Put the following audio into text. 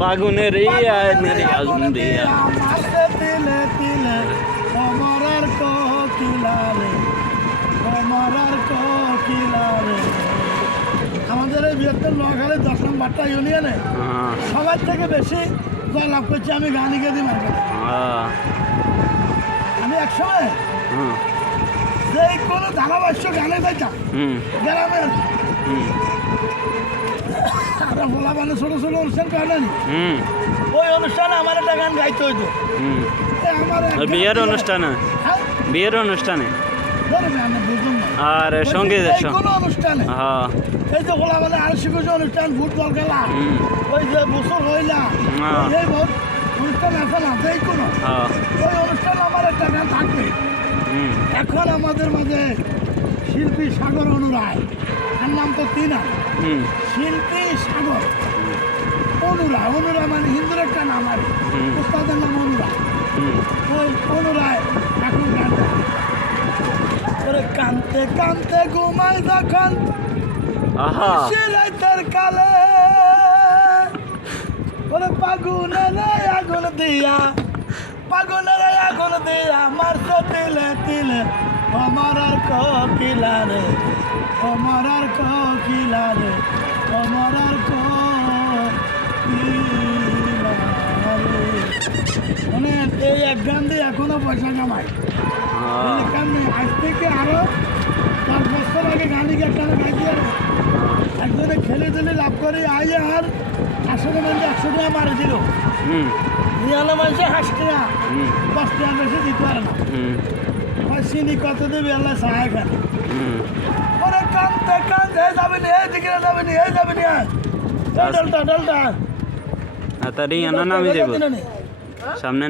ফাগুনের আগুন দিয়া মাসে তিলে তিলে কমরার কোকিলারে কমরার কোকিলারে। আমাদের এই বৃহত্তর নোয়াখালী 10 নম্বরটা ইউনিয়নে সবার থেকে বেশি জয়লাভ করছি আমি গানিকেদি মার্কেটে। আমি একসময় যে কোনো ধারাভাষ্য গানে যাইতাম গ্রামের আমরা বলা মানে ছোট ছোট অনুষ্ঠান কাটানি ওই অনুষ্ঠানে আমার একটা গান গাইতে হইতো। আমার বিয়ের অনুষ্ঠানে বিয়ের অনুষ্ঠানে আর সঙ্গীত কোনো অনুষ্ঠানে এই যে বলা মানে আর শিখেছে অনুষ্ঠান ফুটবল খেলা ওই যে বছর হইলা এই অনুষ্ঠান আছে না যে কোনো ওই অনুষ্ঠান আমার একটা গান থাকবে। এখন আমাদের মাঝে শিল্পী সাগর অনুরায়, তার নাম তো তিনা, শিল্পী সাগর অনুরায়। অনুরায় মানে হিন্দুর একটা নাম আর উস্তাদের নাম অনুরায়। ওই অনুরায় এখন গান করে কানতে কানতে ঘুমায় যখন রাতের কালে ওরে পাগুনের আগুন দিয়া পাগুনের আগুন দিয়া মারতে তিলে তিলে আমার আর কোকিলারে আমার আর কোকিলারে আমার আর কোকিলারে। মানে এই এক গান দিয়ে এখনো পয়সা কামাই। আজ থেকে আরো 10 বছর আগে গানিকে একটা গাইছি আর একজনে খেলে দিলে লাভ করে আই আর 100 টাকা মারেছিল। নিয়ানো মানুষে 80 টাকা 10 টাকা বেশি দিতে পারে না। চিনি কত দেবে আল্লাহ সাহায্য খান ওরা কানতে কানতে যাবে নি এইদিকে যাবে নি এই যাবে নি ডালটা তাড়াতাড়ি আনা নামি যাবো সামনে না।